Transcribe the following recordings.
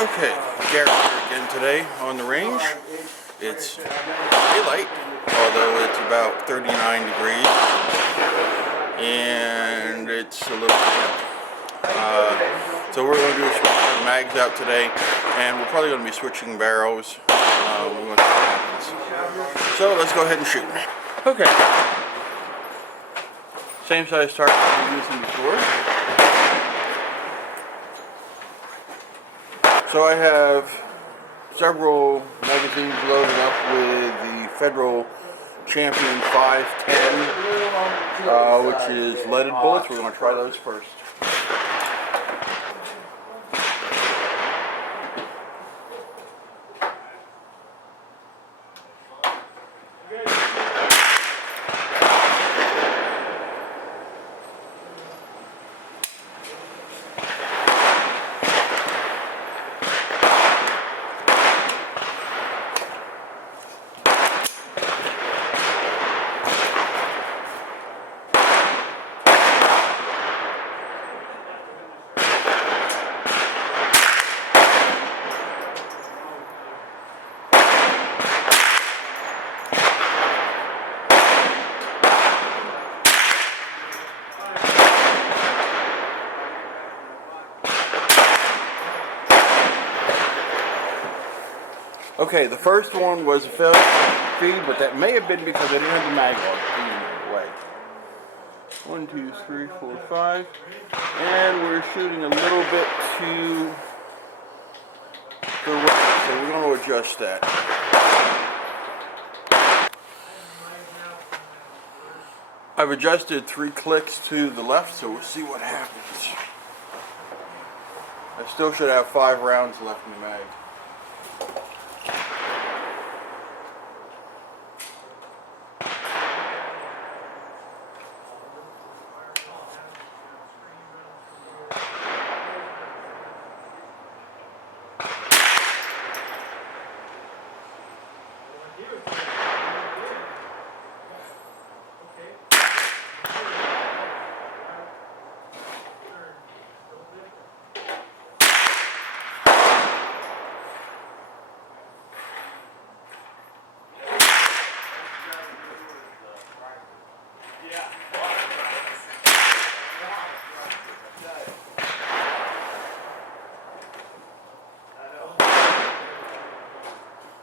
Okay, Garrett here again today on the range. It's daylight, although it's about 39 degrees, and it's a little damp. So we're going to do a switch of mags out today, and we're probably going to be switching barrels. We want to see what happens. So let's go ahead and shoot. Okay. Same size target we were using before. So I have several magazines loaded up with the Federal Champion 510, which is leaded bullets. We're going to try those first. Okay, the first one was a failure feed, but that may have been because I didn't have the mag on. 1, 2, 3, 4, 5, and we're shooting a little bit to the right, so we're going to adjust that. I've adjusted 3 clicks to the left, so we'll see what happens. I still should have 5 rounds left in the mag.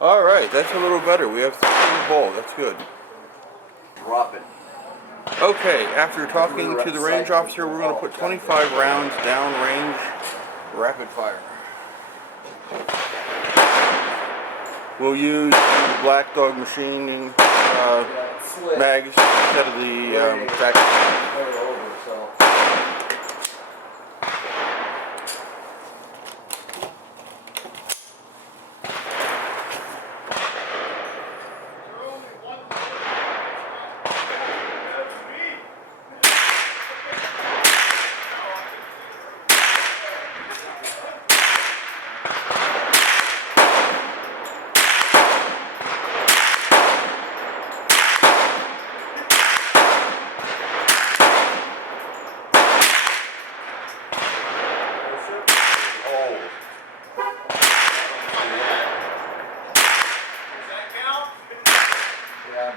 Alright, that's a little better. We have 3 in the bowl. That's good. Drop it. Okay, after talking to the range officer, we're going to put 25 rounds down range, rapid fire. We'll use the Black Dog machine mags instead of the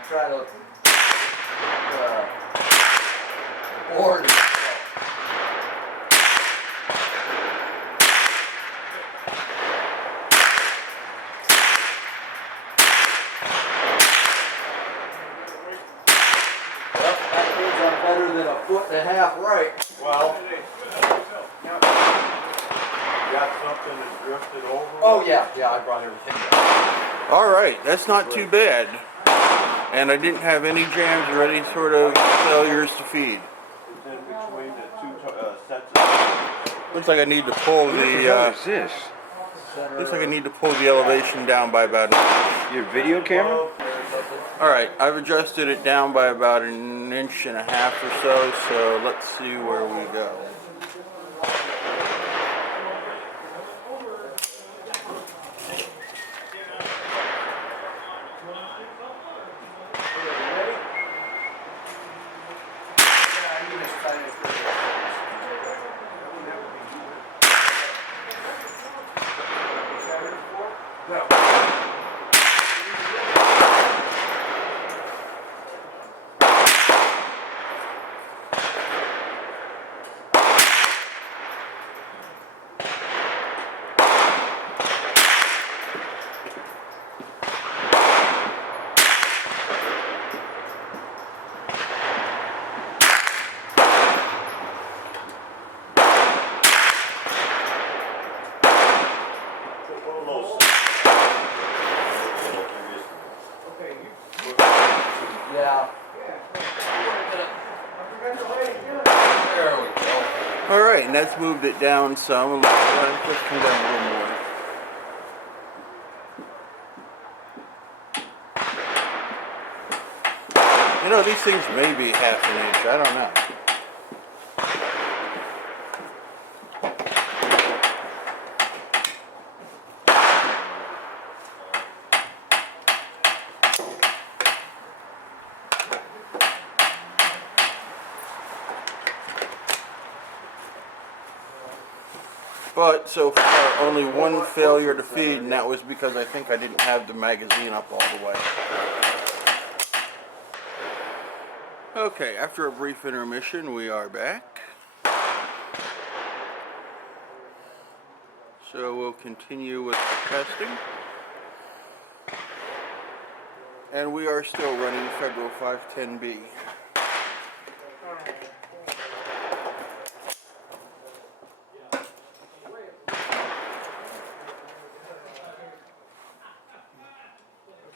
Try to board. That means I'm better than 1.5 feet right. Well, got something that drifted over? Oh yeah, I brought everything down. Alright, that's not too bad. And I didn't have any jams or any sort of failures to feed. In between the 2 sets of... Looks like I need to pull the looks like I need to pull the elevation down by about an inch. Your video camera? Alright, I've adjusted it down by about 1.5 inches or so, so let's see where we go. Yeah. There we go. All right, and that's moved it down some. Let's come down a little more. You know, these things may be half an inch. I don't know. But so far, only one failure to feed, and that was because I think I didn't have the magazine up all the way. Okay, after a brief intermission, we are back. So we'll continue with our testing. And we are still running Federal 510B.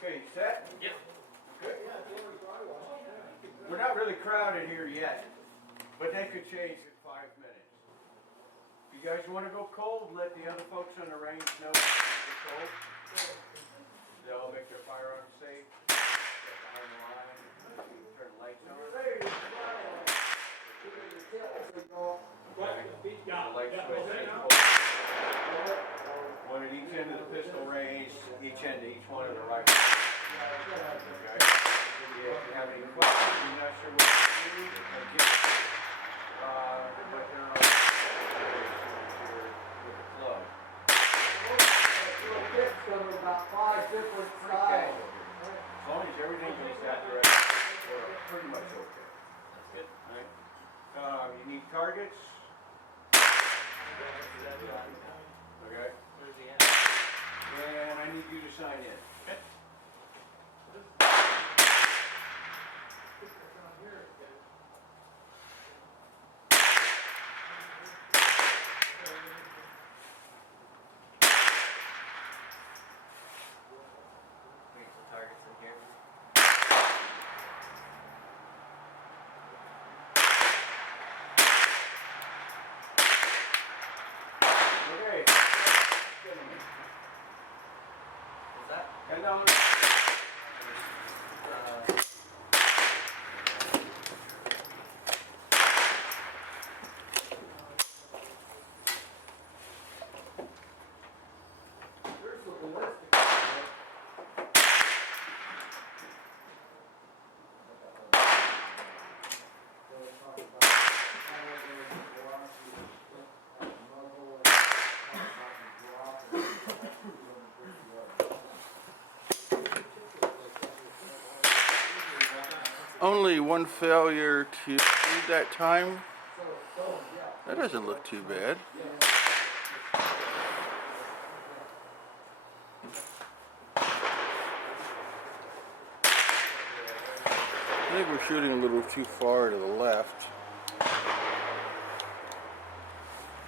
Okay, set? Yep. Good. We're not really crowded here yet, but that could change in 5 minutes. You guys want to go cold? Let the other folks on the range know it's cold. They'll make their firearms safe. Get behind the line. Turn the lights on. The light switch. One at each end of the pistol range, each end to each one of the rifles. Okay. If you have any questions, you're not sure what to do, again, but they're on with the club. Little kits come in about 5 different styles. As long as everything goes that direction, we're pretty much okay. That's good. Right? You need targets. Okay. Where's he at? And I need you to sign in. Okay. Wait, the target's in here. Okay. What's that? $10. Here's the ballistic. Only one failure to feed that time. That doesn't look too bad. I think we're shooting a little too far to the left.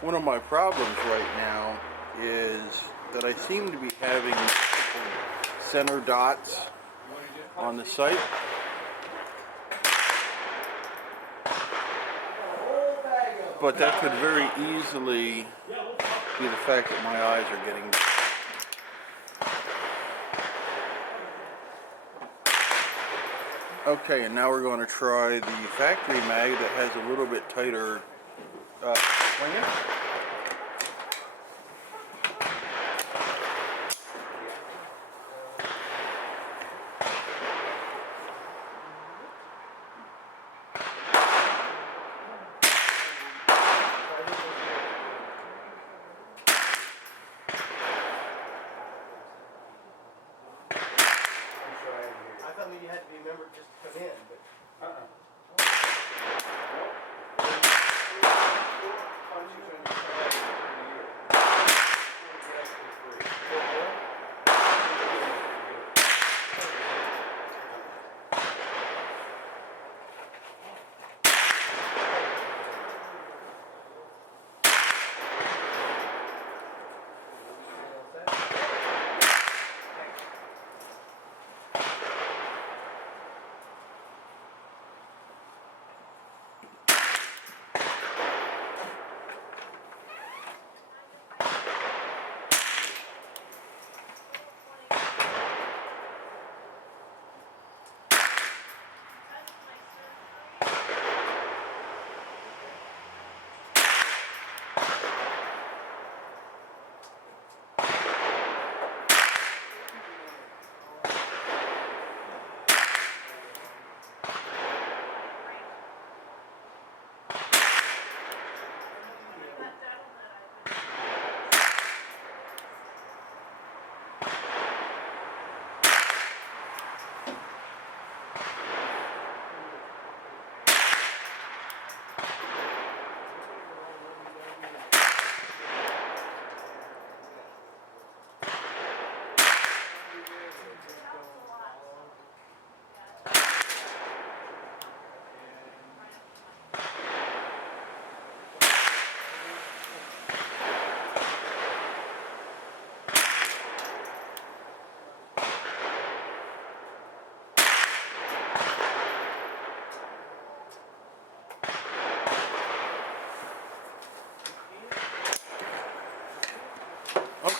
One of my problems right now is that I seem to be having center dots on the sight. But that could very easily be the fact that my eyes are getting... Okay, and now we're going to try the factory mag that has a little bit tighter slinger. I thought maybe you had to be a member just to come in, but.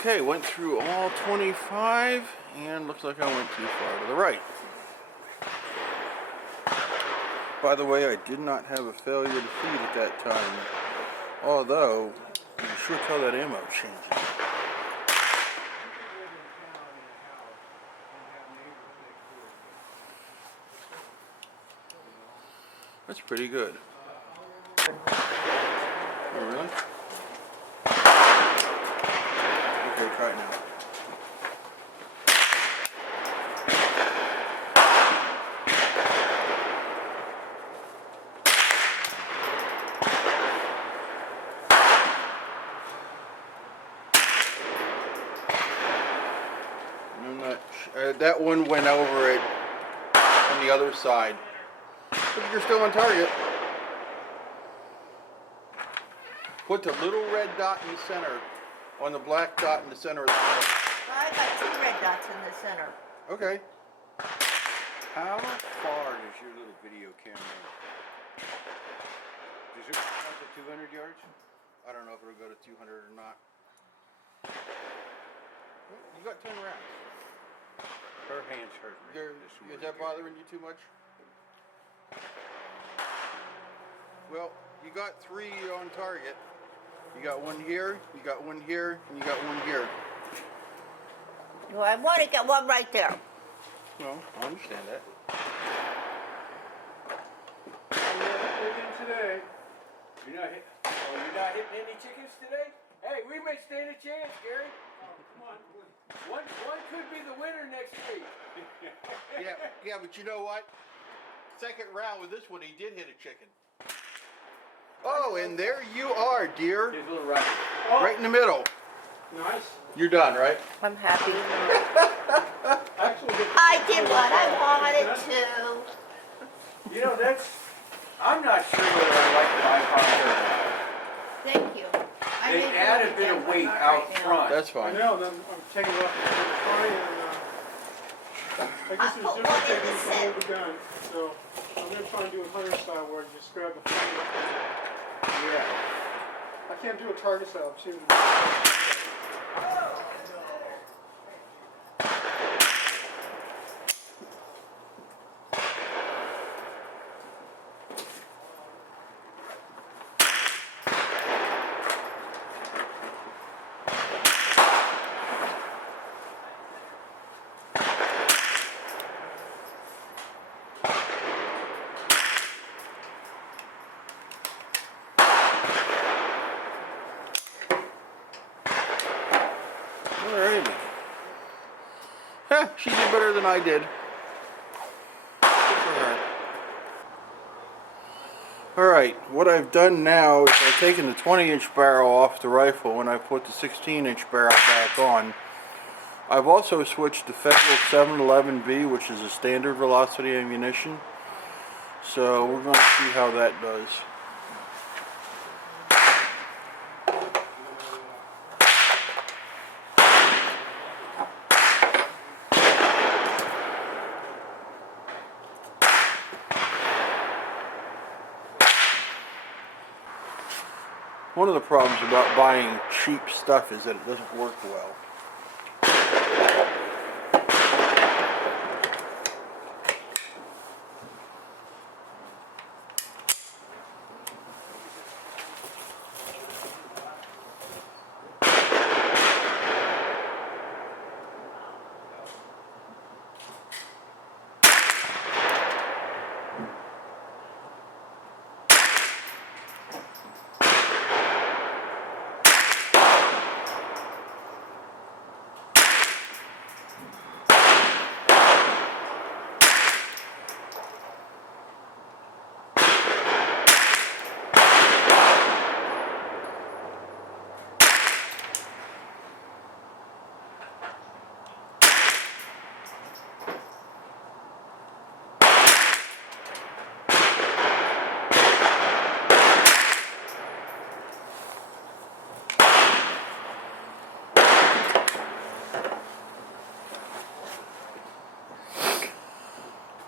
Okay, went through all 25 and looks like I went too far to the right. By the way, I did not have a failure to feed at that time, although you can sure tell that ammo changing. That's pretty good. Oh, really? Okay, try it now. I'm not that one went over it on the other side. But you're still on target. Put the little red dot in the center on the black dot in the center of the Well, I got 2 red dots in the center. Okay. How far does your little video camera? Does it go out to 200 yards? I don't know if it'll go to 200 or not. Well, you got 10 rounds. Her hands hurt me. Is that bothering you too much? Well, you got 3 on target. You got 1 here, you got 1 here, and you got 1 here. Well, I want to get one right there. No, I understand that. Today. You're not hitting any chickens today? Hey, we may stand a chance, Gary. Oh, come on. One could be the winner next week. Yeah, but you know what? Second round with this one, he did hit a chicken. Oh, and there you are, dear. Here's a little right. Right in the middle. Nice. You're done, right? I'm happy. Actually, I did what I wanted to. You know, I'm not sure whether I like the iPod or not. Thank you. I They need to add a look bit at of my weight heart out right now. front. That's I fine. know, then I'm taking it off the fine and I guess I there's put different one in the techniques on set. what we've done. So I'm going to try and do a hunter style where I just grab the fine. Yeah. I can't do a target style. It seems to be. Alrighty. Huh, she did better than I did. Good for her. Alright, what I've done now is I've taken the 20-inch barrel off the rifle and I've put the 16-inch barrel back on. I've also switched to Federal 711B, which is a standard velocity ammunition. So we're going to see how that does. One of the problems about buying cheap stuff is that it doesn't work well.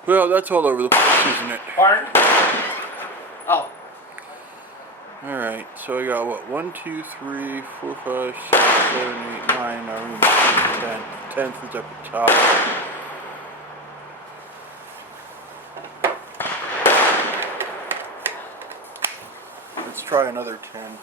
Well, that's all over the place, isn't it? Pardon? Oh. Alright, so I got what? 1, 2, 3, 4, 5, 6, 7, 8, 9, I remember 10. 10th is up at the top. Let's try another 10.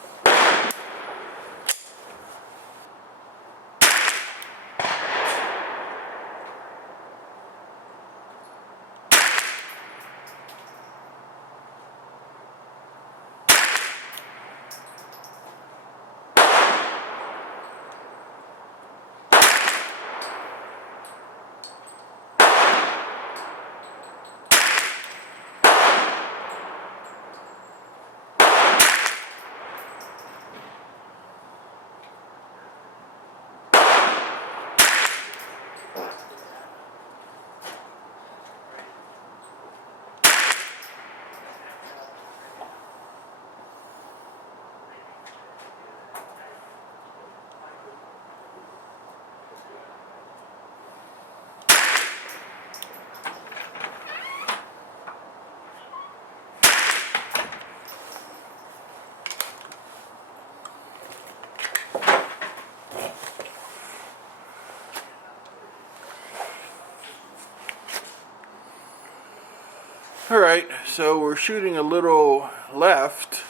Alright, so we're shooting a little left,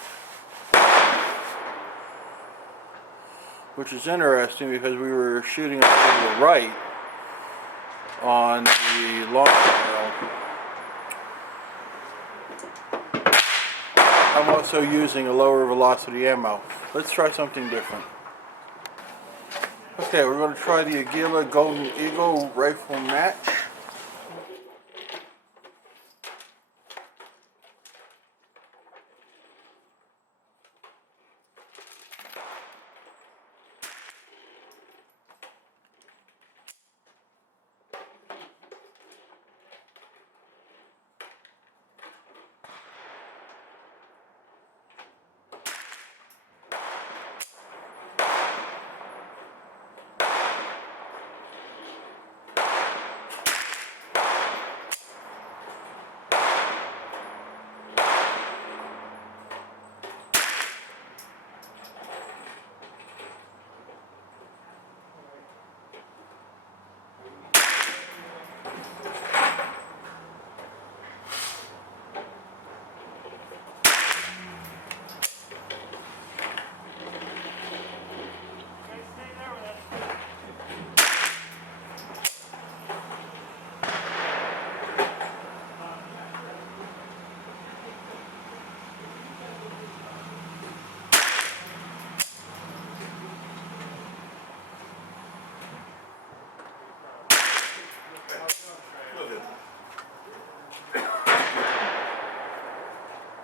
which is interesting because we were shooting a little right on the long barrel. I'm also using a lower velocity ammo. Let's try something different. Okay, we're going to try the Aguila Golden Eagle rifle match.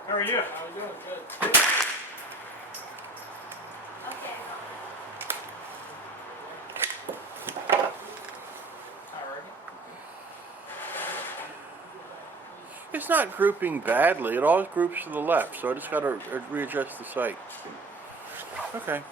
How are you? How are you doing? Good. Okay. It's not grouping badly. It always groups to the left, so I just got to readjust the sight. Okay.